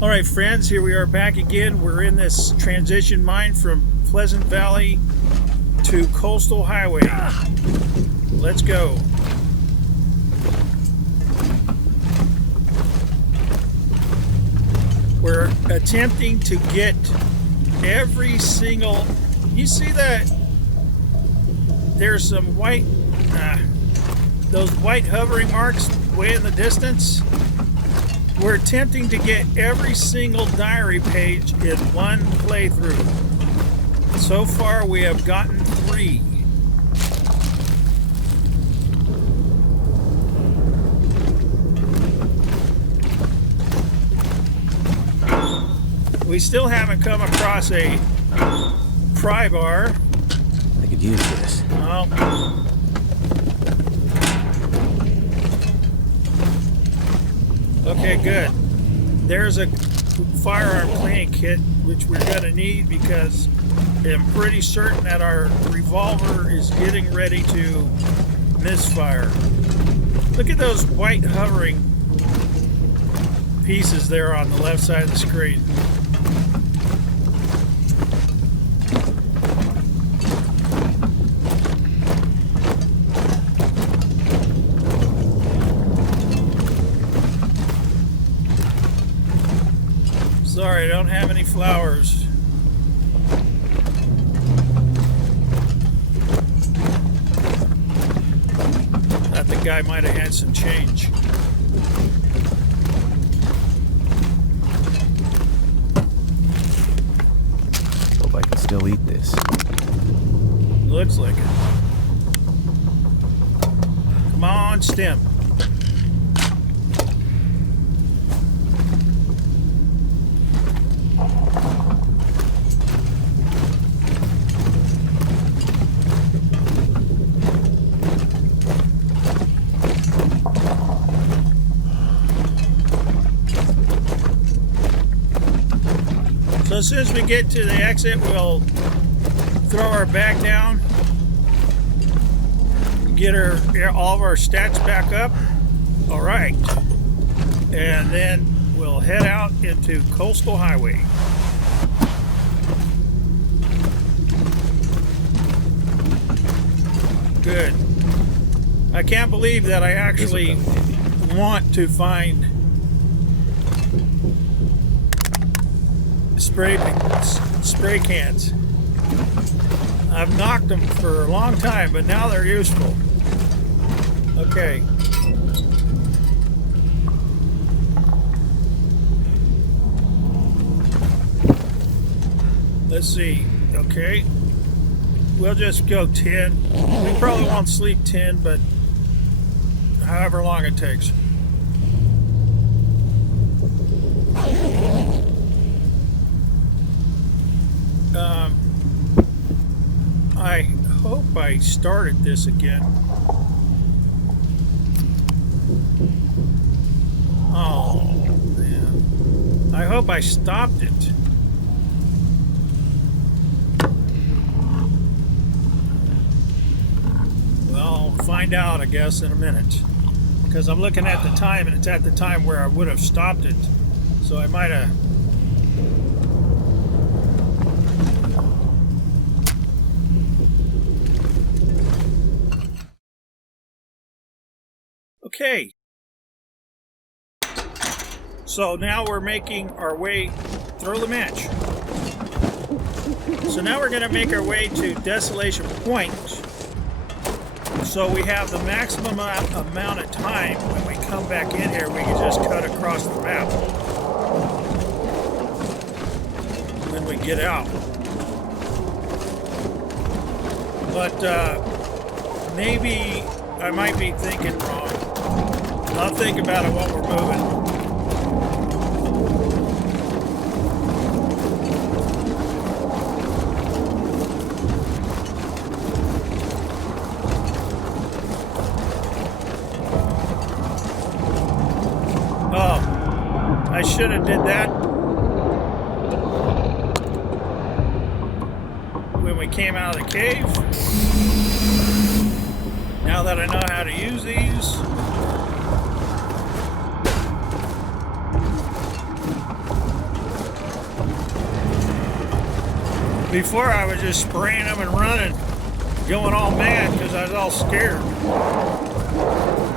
All right, friends, here we are back again. We're in this transition mine from Pleasant Valley to Coastal Highway. Let's go. We're attempting to get every single... You see that? There's some white... those white hovering marks way in the distance. We're attempting to get every single diary page in one playthrough. So far we have gotten 3. We still haven't come across a pry bar. I could use this. Oh. Okay, good. There's a firearm cleaning kit, which we're going to need because I'm pretty certain that our revolver is getting ready to misfire. Look at those white hovering pieces there on the left side of the screen. Sorry, I don't have any flowers. Thought the guy might have had some change. Hope I can still eat this. Looks like it. Come on, stem. So as soon as we get to the exit, we'll throw our bag down, get all of our stats back up. All right, and then we'll head out into Coastal Highway. Good. I can't believe that I actually want to find spray cans. I've knocked them for a long time, but now they're useful. Okay. Let's see. Okay. We'll just go 10. We probably won't sleep 10, but however long it takes. I hope I started this again. Oh, man. I hope I stopped it. Well, I'll find out, I guess, in a minute. Because I'm looking at the time, and it's at the time where I would have stopped it. So I might have... Okay, so now we're making our way, throw the match. So now we're going to make our way to Desolation Point. So we have the maximum amount of time when we come back in here, we can just cut across the map when we get out. But maybe I might be thinking wrong. I'll think about it while we're moving. Oh, I should have did that when we came out of the cave. Now that I know how to use these. Before I was just spraying them and running, going all mad because I was all scared.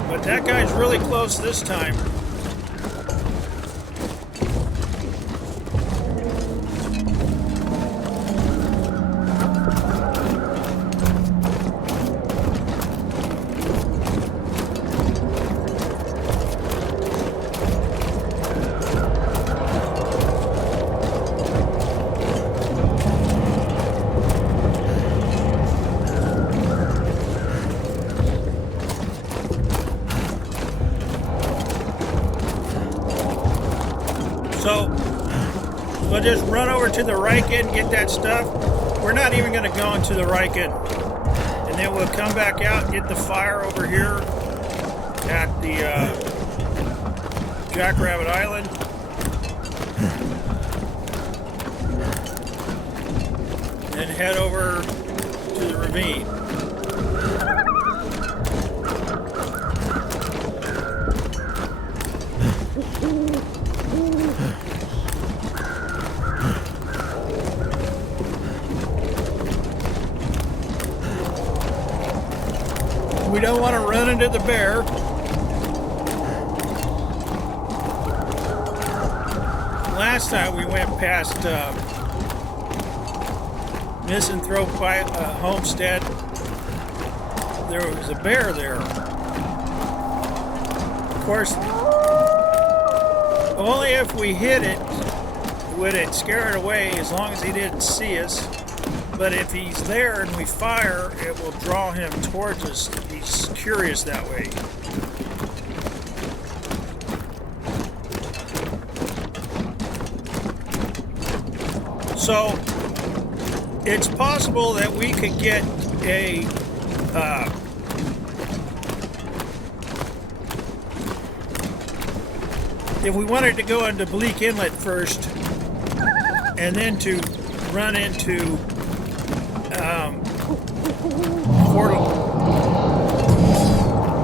But that guy's really close this time. So we'll just run over to the right end, get that stuff. We're not even going to go into the right end. And then we'll come back out and get the fire over here at the Jackrabbit Island. And head over to the ravine. We don't want to run into the bear. Last time we went past Misanthrope Homestead, there was a bear there. Of course, only if we hit it would it scare it away, as long as he didn't see us. But if he's there and we fire, it will draw him towards us. He's curious that way. So it's possible that we could get a if we wanted to go into Bleak Inlet first and then to run into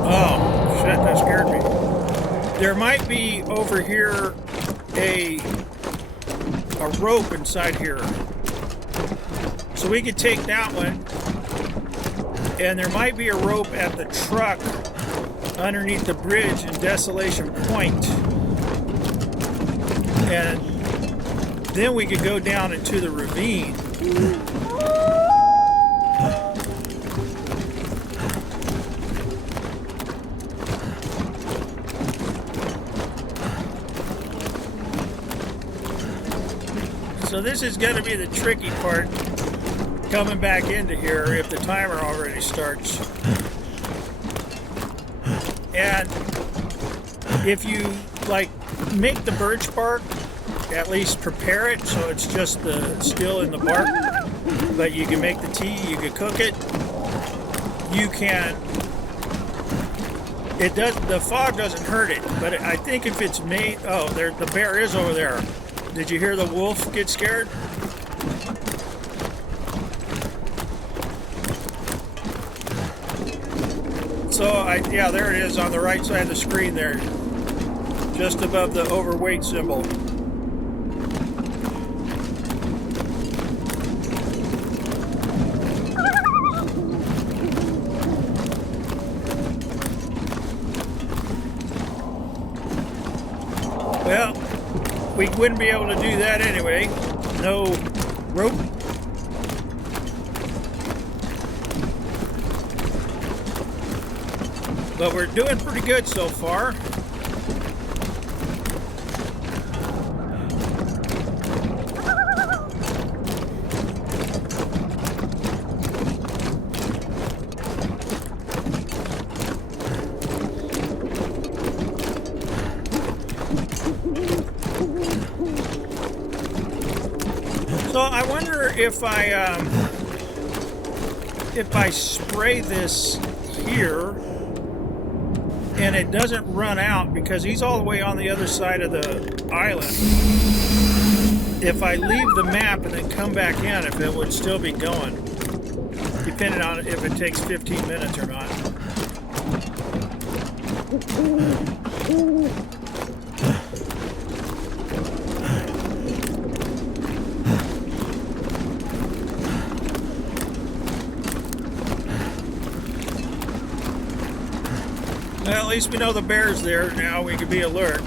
oh shit, that scared me. There might be over here a rope inside here, so we could take that one, and there might be a rope at the truck underneath the bridge in Desolation Point, and then we could go down into the ravine. So this is going to be the tricky part, coming back into here if the timer already starts. And if you like make the birch bark, at least prepare it so it's just still in the bark, but you can make the tea, you can cook it, you can, the fog doesn't hurt it, but I think if it's made, oh, the bear is over there. Did you hear the wolf get scared? So yeah, there it is on the right side of the screen there, just above the overweight symbol. Well, we wouldn't be able to do that anyway. No rope. But we're doing pretty good so far. So I wonder if I spray this here and it doesn't run out, because he's all the way on the other side of the island. If I leave the map and then come back in, if it would still be going, depending on if it takes 15 minutes or not. at least we know the bear's there now. We can be alert.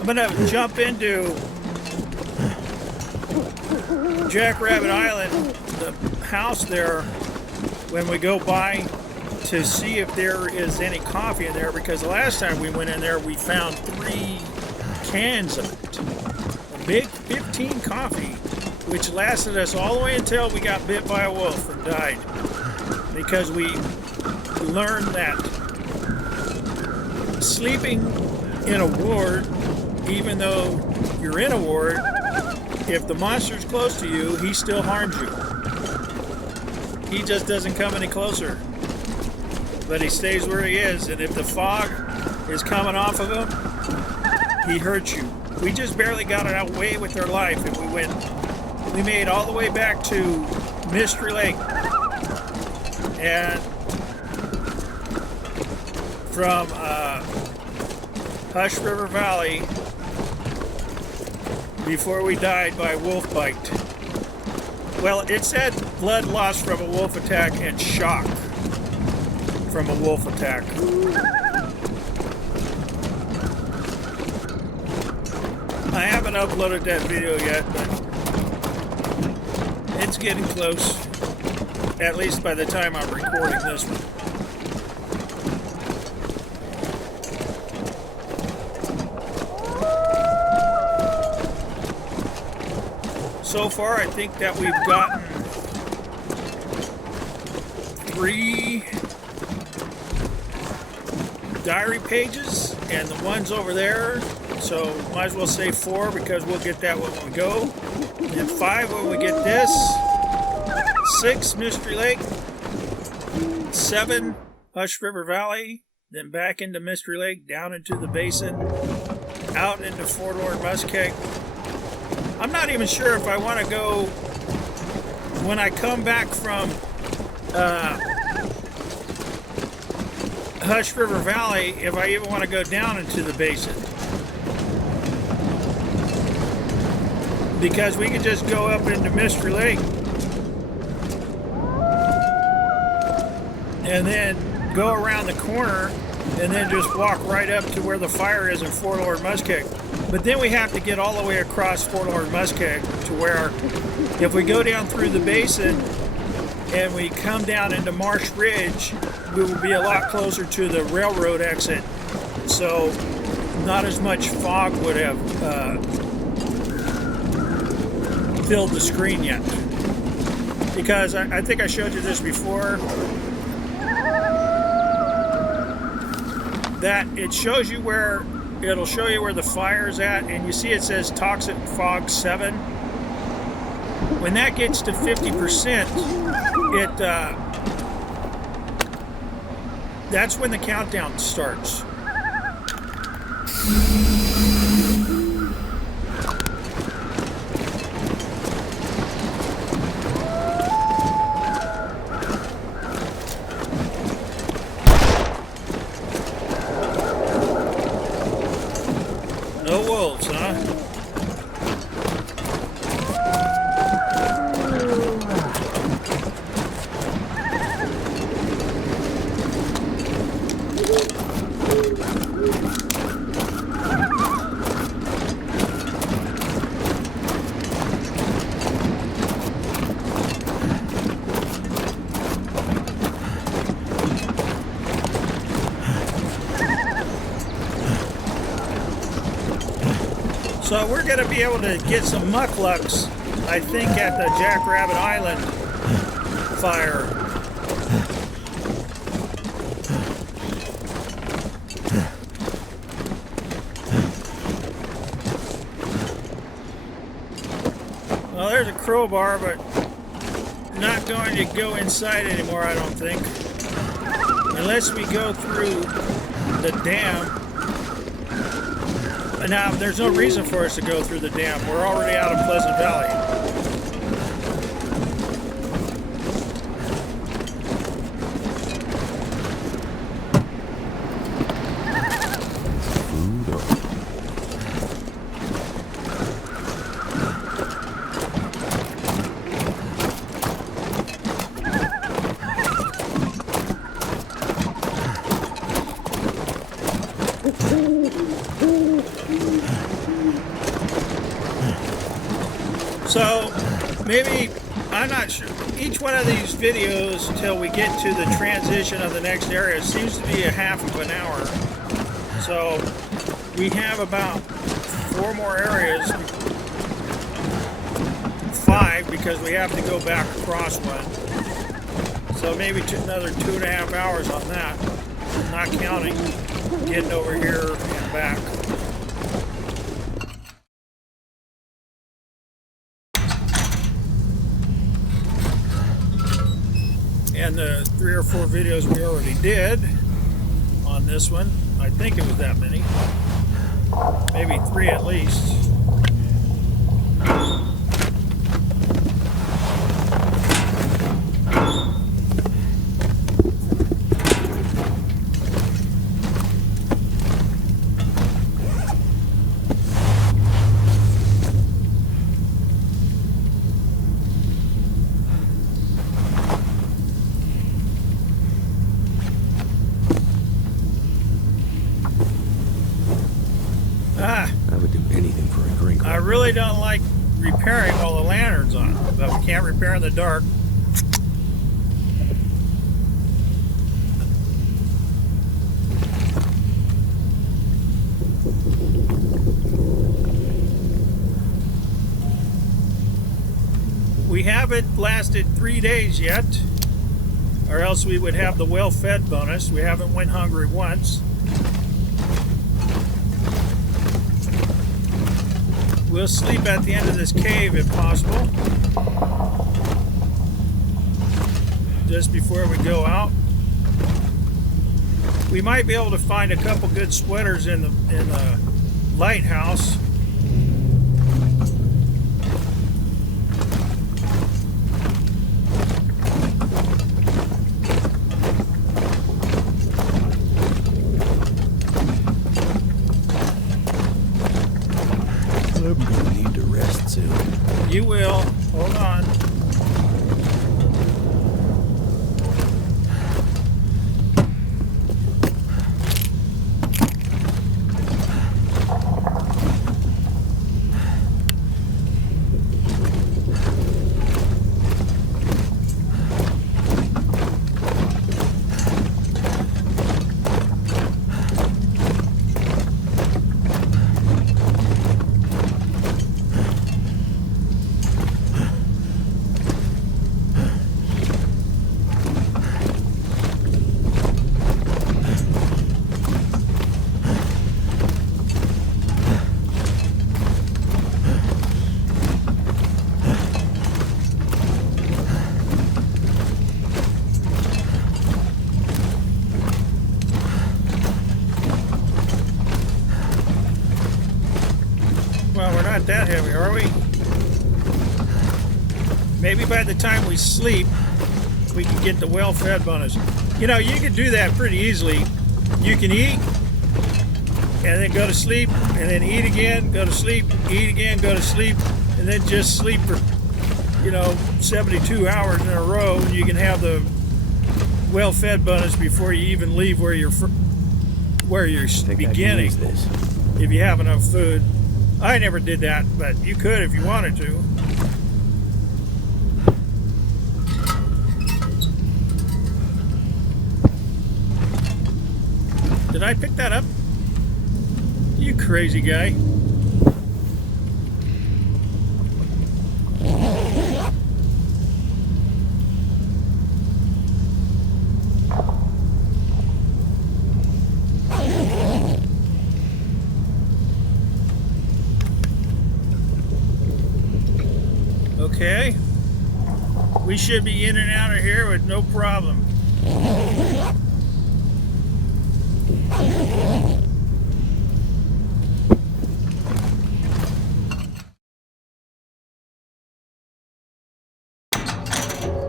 I'm gonna jump into Jackrabbit Island, the house there, when we go by to see if there is any coffee in there, because the last time we went in there we found 3 cans of it. A big 15 coffee, which lasted us all the way until we got bit by a wolf and died. Because we learned that sleeping in a ward, even though you're in a ward, if the monster's close to you, he still harms you. He just doesn't come any closer. But he stays where he is, and if the fog is coming off of him, he hurts you. We just barely got it away with our life, and we made all the way back to Mystery Lake. And from Hush River Valley, before we died by wolf bite. Well, it said blood loss from a wolf attack and shock from a wolf attack. I haven't uploaded that video yet, but it's getting close. At least by the time I'm recording this one. So far, I think that we've gotten 3 diary pages, and the one's over there, so might as well say 4 because we'll get that when we go. And 5 when we get this. 6 Mystery Lake. 7 Hush River Valley. Then back into Mystery Lake, down into the basin, out into Forlorn Muskeg. I'm not even sure if I want to go when I come back from Hush River Valley, if I even want to go down into the basin. Because we can just go up into Mystery Lake and then go around the corner and then just walk right up to where the fire is in Forlorn Muskeg. But then we have to get all the way across Forlorn Muskeg to where, if we go down through the basin and we come down into Marsh Ridge, we will be a lot closer to the railroad exit. So not as much fog would have filled the screen yet. Because I think I showed you this before, that it shows you where, it'll show you where the fire is at, and you see it says toxic fog 7. When that gets to 50%, that's when the countdown starts. No wolves, huh? So we're going to be able to get some mucklucks, I think, at the Jackrabbit Island fire. Well, there's a crowbar, but not going to go inside anymore, I don't think. Unless we go through the dam. Now, there's no reason for us to go through the dam. We're already out of Pleasant Valley. maybe, I'm not sure. Each one of these videos until we get to the transition of the next area seems to be a half of an hour. So we have about 4 more areas. 5 because we have to go back across one. So maybe another 2.5 hours on that. Not counting getting over here and back. And the 3 or 4 videos we already did on this one, I think it was that many, maybe 3 at least. I would do anything for a drink. I really don't like repairing while the lantern's on, but we can't repair in the dark. We haven't lasted 3 days yet, or else we would have the well-fed bonus. We haven't went hungry once. We'll sleep at the end of this cave if possible, just before we go out. We might be able to find a couple good sweaters in the lighthouse. I'm gonna need to rest soon. You will. Hold on. Well, we're not that heavy, are we? Maybe by the time we sleep, we can get the well-fed bonus. You know, you can do that pretty easily. You can eat, and then go to sleep, and then eat again, go to sleep, eat again, go to sleep, and then just sleep for, 72 hours in a row. You can have the well-fed bonus before you even leave where you're beginning. This. If you have enough food. I never did that, but you could if you wanted to. Did I pick that up? You crazy guy. Okay. We should be in and out of here with no problem.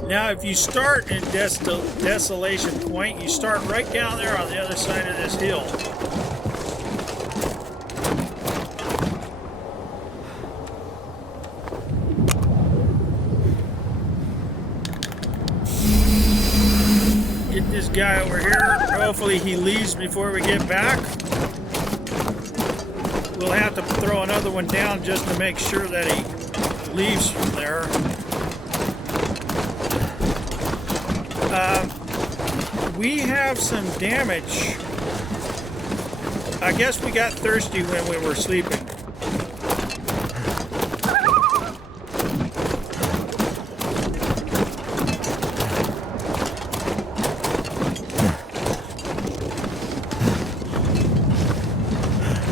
Now, if you start in Desolation Point, you start right down there on the other side of this hill. Get this guy over here. Hopefully he leaves before we get back. We'll have to throw another one down just to make sure that he leaves from there. we have some damage. I guess we got thirsty when we were sleeping.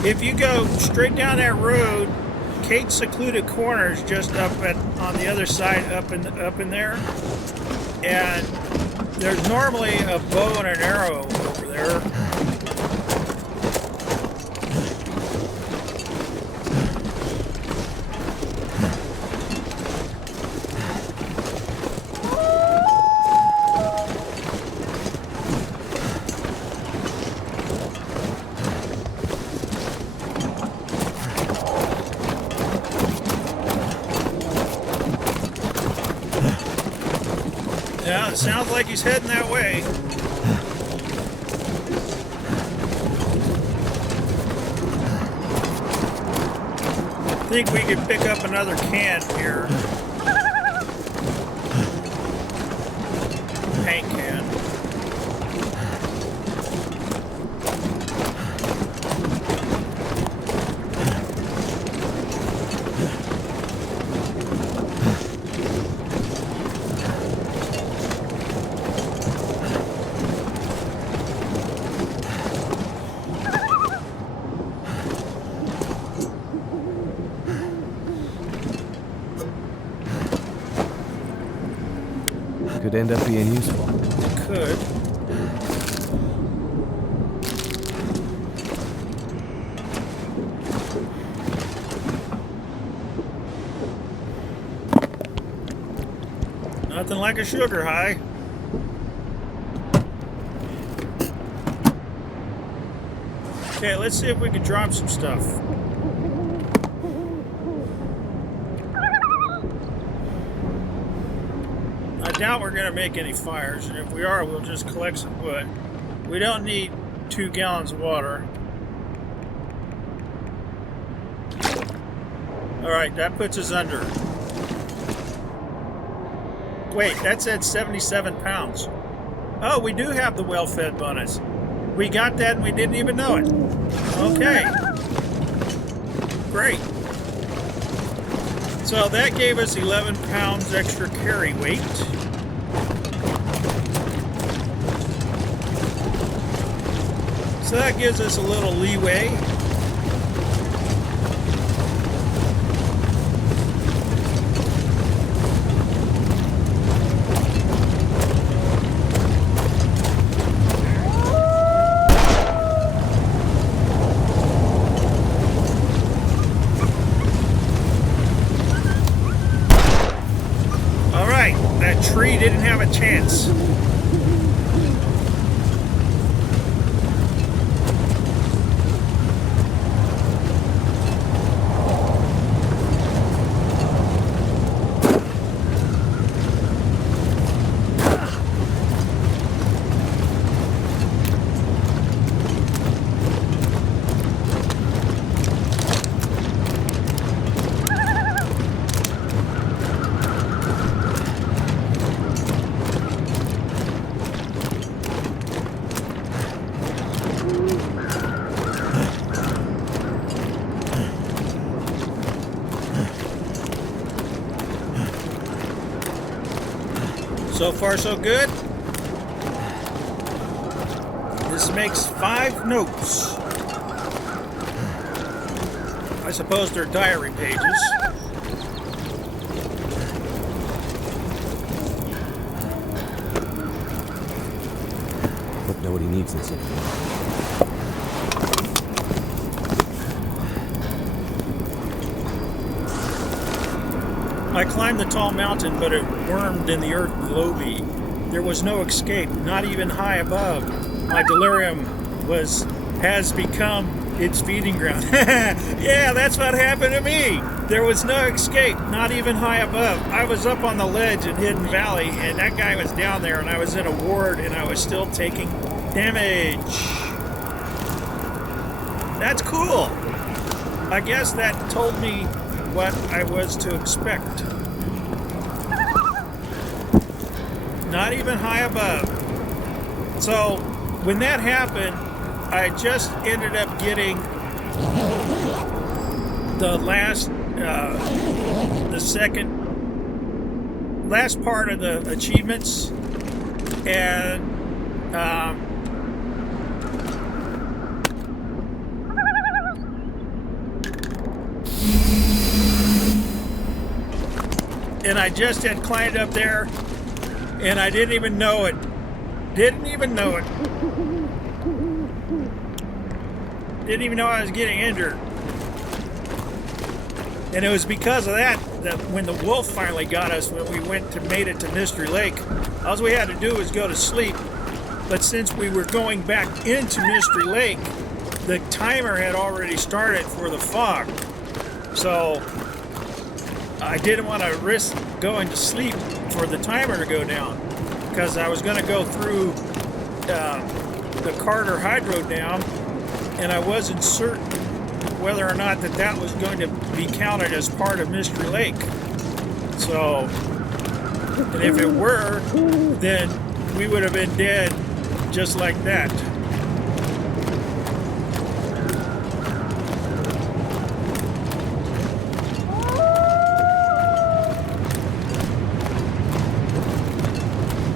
If you go straight down that road, Kate's secluded corner is just up on the other side, up in there, and there's normally a bow and an arrow over there. Yeah, it sounds like he's heading that way. I think we could pick up another can here. Paint can. Could end up being useful. Could. Nothing like a sugar high. Okay, let's see if we can drop some stuff. I doubt we're going to make any fires, and if we are, we'll just collect some wood. We don't need 2 gallons of water. Alright, that puts us under. Wait, that said 77 pounds. Oh, we do have the well-fed bonus. We got that and we didn't even know it. Okay. Great. So that gave us 11 pounds extra carry weight. So that gives us a little leeway. That tree didn't have a chance. So far, so good. This makes 5 notes. I suppose they're diary pages. Hope nobody needs this anymore. I climbed the tall mountain, but it wormed in the earth below me. There was no escape, not even high above. My delirium has become its feeding ground. Yeah, that's what happened to me. There was no escape, not even high above. I was up on the ledge in Hidden Valley, and that guy was down there, and I was in a ward, and I was still taking damage. That's cool. I guess that told me what I was to expect. Not even high above. So when that happened, I just ended up getting the last part of the achievements, and I just had climbed up there, and I didn't even know it. Didn't even know I was getting injured. And it was because of that when the wolf finally got us, when we made it to Mystery Lake, all we had to do was go to sleep. But since we were going back into Mystery Lake, the timer had already started for the fog. So I didn't want to risk going to sleep for the timer to go down, because I was going to go through the Carter Hydro Dam, and I wasn't certain whether or not that was going to be counted as part of Mystery Lake. So, and if it were, then we would have been dead just like that.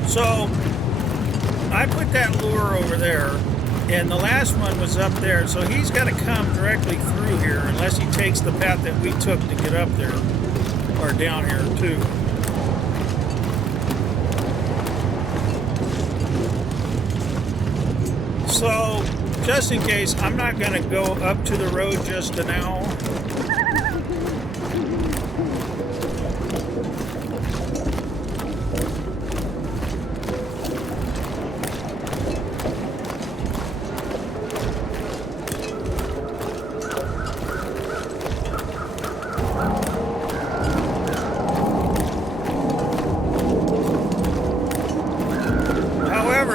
So I put that lure over there, and the last one was up there, so he's got to come directly through here unless he takes the path that we took to get up there, or down here too. So just in case, I'm not going to go up to the road just now.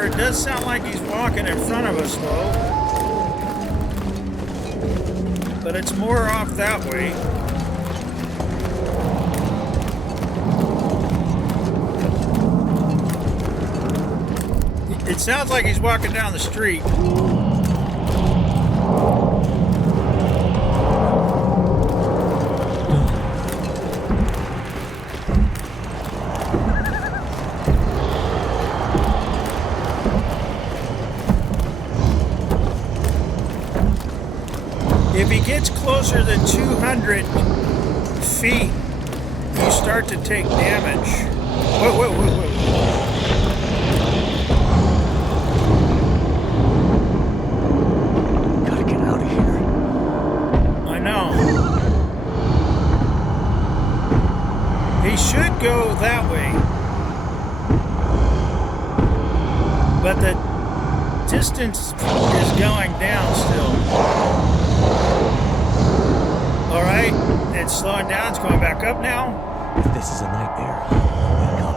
It does sound like he's walking in front of us, though. But it's more off that way. It sounds like he's walking down the street. If he gets closer than 200 feet, you start to take damage. Whoa. Gotta get out of here. I know. He should go that way. But the distance is going down still. All right, it's slowing down. It's going back up now. If this is a nightmare, I'll wake up.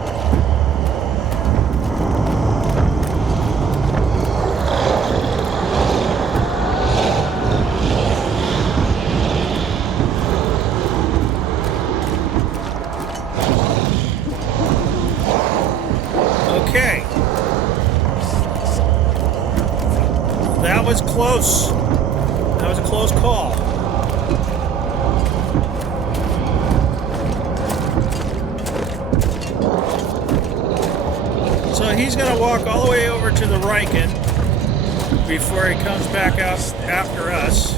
Okay. That was close. That was a close call. So he's going to walk all the way over to the Riken before he comes back out after us.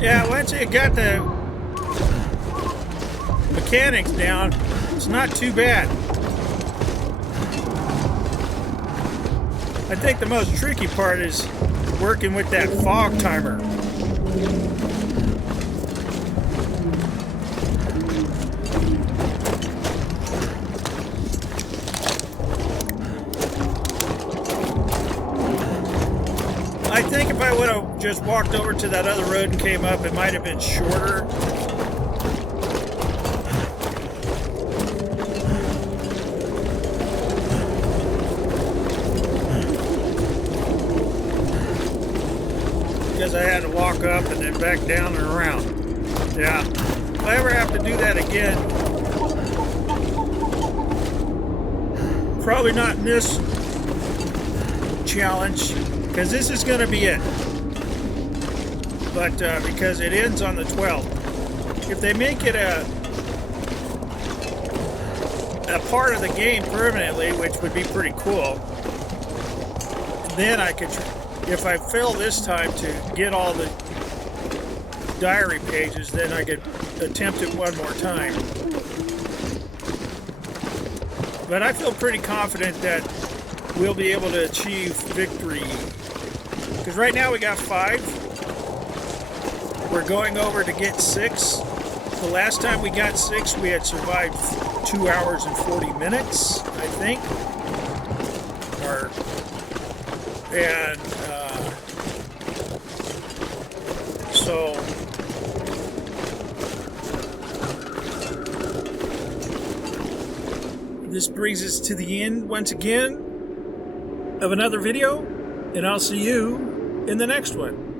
Yeah, once you got the mechanics down, it's not too bad. I think the most tricky part is working with that fog timer. I think if I would have just walked over to that other road and came up, it might have been shorter. Because I had to walk up and then back down and around. Yeah. If I ever have to do that again, probably not in this challenge, because this is going to be it. But because it ends on the 12th. If they make it a part of the game permanently, which would be pretty cool, then I could, if I fail this time to get all the diary pages, then I could attempt it one more time. But I feel pretty confident that we'll be able to achieve victory. Because right now we got 5. We're going over to get 6. The last time we got 6, we had survived 2 hours and 40 minutes, I think. So this brings us to the end once again of another video, and I'll see you in the next one.